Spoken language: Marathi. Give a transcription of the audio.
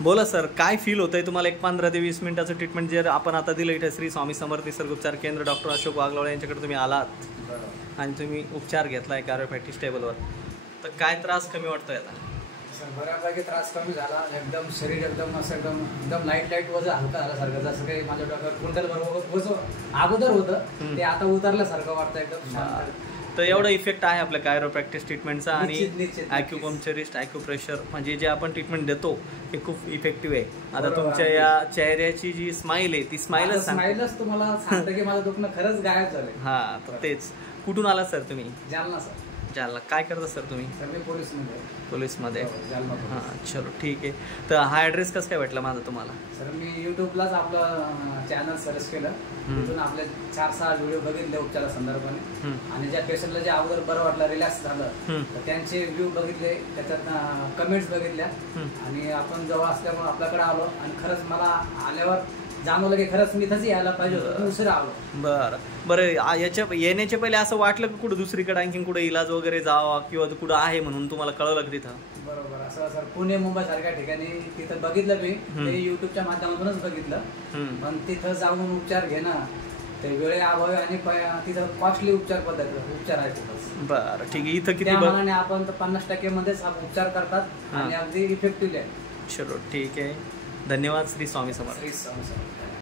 बोला सर, काय फील होतंय तुम्हाला? एक 15 ते 20 मिनिटाचं ट्रीटमेंट जे आपण आता दिलं इथे श्री स्वामी समर्थ निसर्गोपचार केंद्र डॉक्टर अशोक वाघलवळे यांच्याकडे तुम्ही आलात आणि तुम्ही उपचार घेतलाय कॅरोप्रॅक्टिस टेबलवर, तर काय त्रास कमी वाटतोय आता? सर बऱ्यापैकी त्रास कमी झाला. एकदम शरीर एकदम असं एकदम लाईट वजन हलका झाल्यासारखं, जसं काही माझ्या डोक्यात कुंटल बरोबर वजन अगोदर होतं ते आता उतरल्यासारखं वाटतं एकदम शांत. तर एवढा इफेक्ट आहे आपल्या कायरोप्रॅक्टिस ट्रीटमेंटचा. आणि निश्चित. ॲक्युपंक्चरिस्ट ॲक्युप्रेशर म्हणजे जे आपण ट्रीटमेंट देतो हे खूप इफेक्टिव्ह आहे. आता तुमच्या या चेहऱ्याची जी स्माईल आहे ती स्माईलच तुम्हाला सांगतं की माझं दुखणं खरंच गायब झालंय. हां, तर तेच. कुठून आला सर तुम्ही? जालना सर. जालना. काय करता सर तुम्ही? सर मी पोलीसमध्ये. जालना. हां, चलो ठीक आहे. तर हा ॲड्रेस कसं काय भेटला माझा तुम्हाला? सर मी यूट्यूबलाच आपलं चॅनल सर्च केलं, तिथून आपले 4-6 व्हिडिओ बघितले उपचारा संदर्भाने, आणि ज्या पेशंटला जे अगोदर बरं वाटलं, रिलॅक्स झालं, तर त्यांचे रिव्ह्यू बघितले, त्याच्यात कमेंट्स बघितल्या, आणि आपण जवळ असल्यामुळे आपल्याकडे आलो. आणि खरंच मला आल्यावर जाणवलं की खरंच मी इथंच यायला पाहिजे होतं, उशिरा आलो. बरं याच्या येण्याच्या पहिले असं वाटलं की कुठं दुसरीकडे आणखीन कुठं इलाज वगैरे जावा किंवा कुठं आहे म्हणून तुम्हाला कळलं का तिथं? बरोबर. असं सर पुणे मुंबई सारख्या ठिकाणी तिथं बघितलं मी, ते युट्यूबच्या माध्यमातूनच बघितलं, पण तिथं जाऊन उपचार घेणं ते वेळे अभावी आणि तिथं कॉस्टली उपचार आहे तिथं. बरं ठीक आहे. इथं किती मानाने आपण 50% मध्येच उपचार करतात आणि अगदी इफेक्टिव्ह आहे. चलो ठीक आहे. धन्यवाद. श्री स्वामी समर्थ. श्री स्वामी समर्थ.